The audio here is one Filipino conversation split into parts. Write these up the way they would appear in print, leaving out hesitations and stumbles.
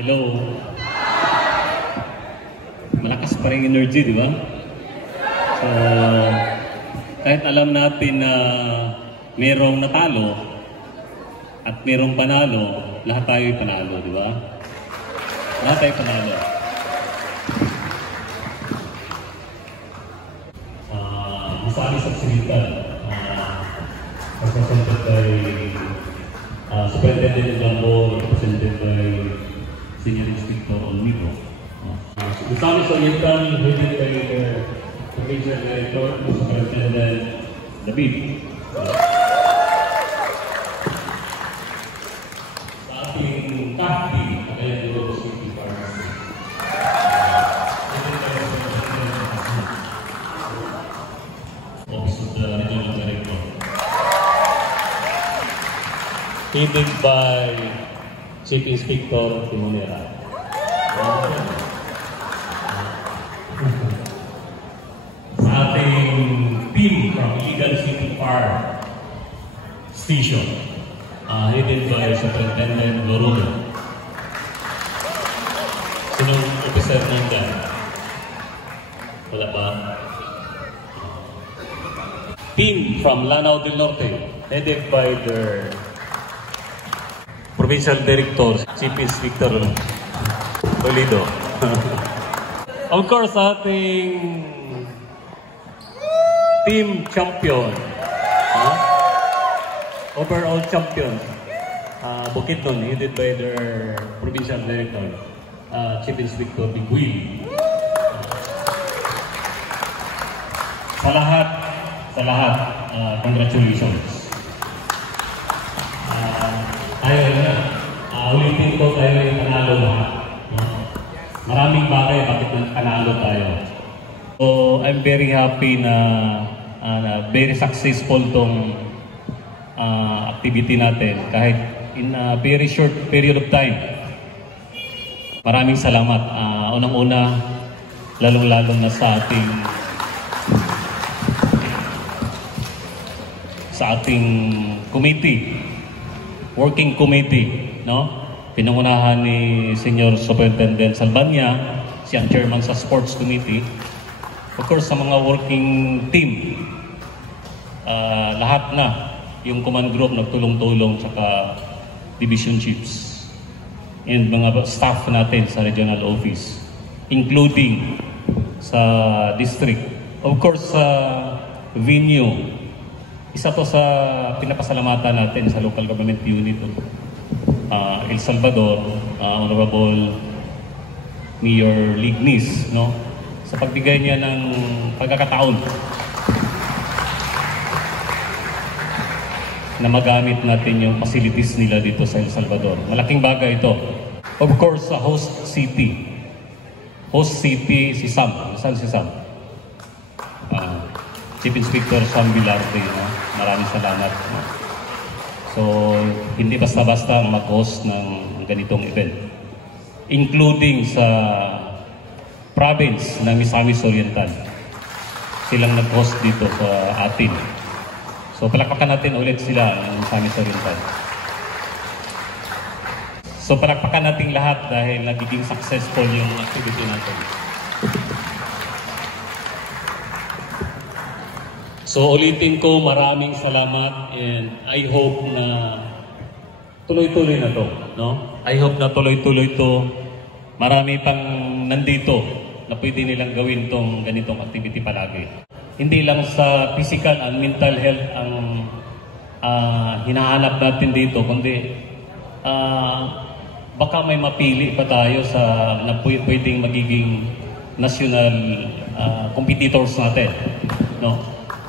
Hello. Malakas pa rin energy, di ba? So, kahit alam natin na merong natalo at merong panalo, lahat tayo'y panalo, di ba? Lahat tayo'y panalo. Masali sa Silitan, represented by Superintendent Lambo, represented by Senior Inspector Olmido. Masali sa Silitan, headed by the Regional Director, Superintendent David. Sa ating CAFTI, Cagayan de Oro City Pharmacy. Office of the Regional Director. Headed by Chief Inspector Timonera. Sa ating team from Iligan City Fire Station, headed by Superintendent Loruga. Sinong officer niya? Wala ba? Team from Lanao del Norte, headed by their Provincial Director, Chief Inspector Olido. Of course, ating team champion, overall champion, Bukidnon, headed by their Provincial Director, Chief Inspector Biguil. Sa lahat, congratulations. Ulitin ko tayo yung panalo lahat. Maraming bagay bakit panalo tayo. So, I'm very happy na very successful tong activity natin kahit in a very short period of time. Maraming salamat. Unang-una, lalong-lalo na sa ating committee, working committee, no? Pinangunahan ni Senior Superintendent Salbanya, siyang chairman sa Sports Committee. Of course, sa mga working team, lahat na yung command group nagtulong-tulong saka division chiefs and mga staff natin sa regional office, including sa district. Of course, sa venue, isa to sa pinapasalamatan natin sa local government unit. El Salvador, Honorable Mayor Lignis, no? Sa pagbigay niya ng pagkakataon na magamit natin yung facilities nila dito sa El Salvador. Malaking bagay ito. Of course, sa host city. Host city, si Sam. Saan si Sam? Chief Inspector Sam Vilarte, no? Maraming salamat. No? So, hindi basta-basta mag-host ng ganitong event. Including sa province ng Misamis Oriental. Silang nag-host dito sa atin. So, palakpakan natin ulit sila ng Misamis Oriental. So, palakpakan natin lahat dahil nagiging successful yung activity natin. So ulitin ko, maraming salamat and I hope na tuloy-tuloy na to, no? I hope na tuloy-tuloy to. Marami pang nandito na pwede nilang gawin tong ganitong activity palagi. Hindi lang sa physical and mental health ang hinahanap natin dito, kundi baka may mapili pa tayo sa na pwedeng magiging national competitors natin, no?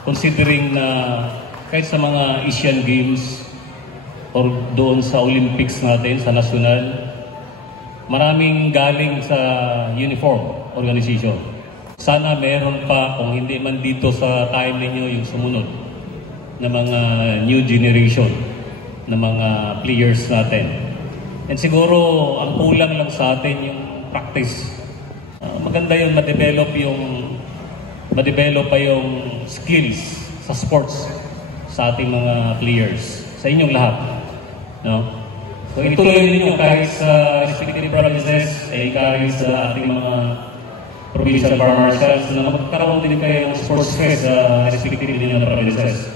Considering na kahit sa mga Asian Games or doon sa Olympics natin, sa national, maraming galing sa uniform organization. Sana meron pa, kung hindi man dito sa time ninyo, yung sumunod na mga new generation na mga players natin. And siguro, ang kulang lang sa atin yung practice. Maganda yun, ma-develop pa yung skills sa sports sa ating mga players, sa inyong lahat, no? So ituloy ninyo kahit sa respective provinces, kahit sa ating mga provincial farmers na magkaroon din kayo ng sports fest sa respective ninyo na provinces.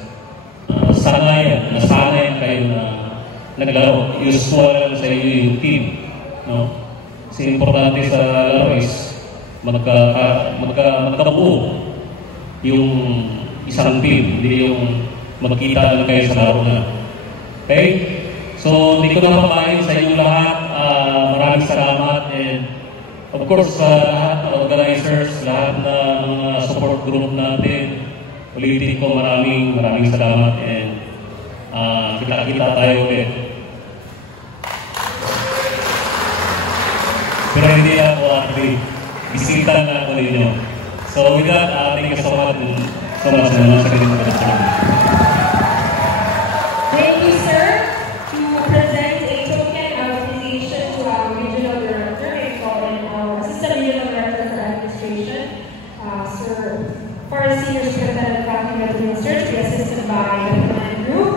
Nasanay kayo na naglaro. Usual sa iyo yung team. No? Kasi importante sa laro is magkabuo yung isang team, hindi yung magkita lang kayo sa laro na. Okay? So, hindi ko na papayin sa inyong lahat. Maraming salamat and of course sa lahat ng organizers, lahat ng mga support group natin. Ulitin ko maraming salamat and kita-kita tayo ulit. Pero hindi ako actually bisita na ako ninyo. So with that, thank you so much naman sa ganito na sa Thank you, sir, to present a token of appreciation to our Regional Director and our Assistant Regional Director for Administration, Sir Forest Senior Secretary of Acting Minister, to be assisted by the command group.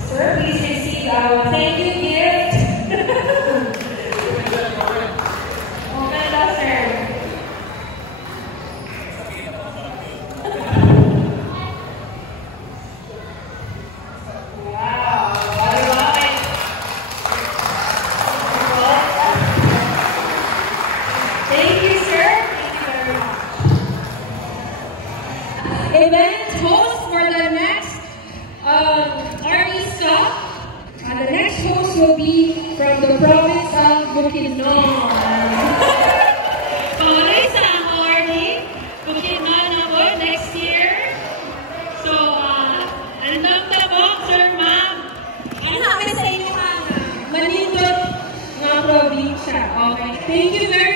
Sir, please receive our thank you gift. Okay daw, sir. Event host for the next Army stop. The next host will be from the province of Bukidnon. Sorry sa Army, Bukidnon na po next year. So, andam na po, Sir Ma'am. Ano kami sa inyo ka? Manindot nga probinsya. Okay. Thank you very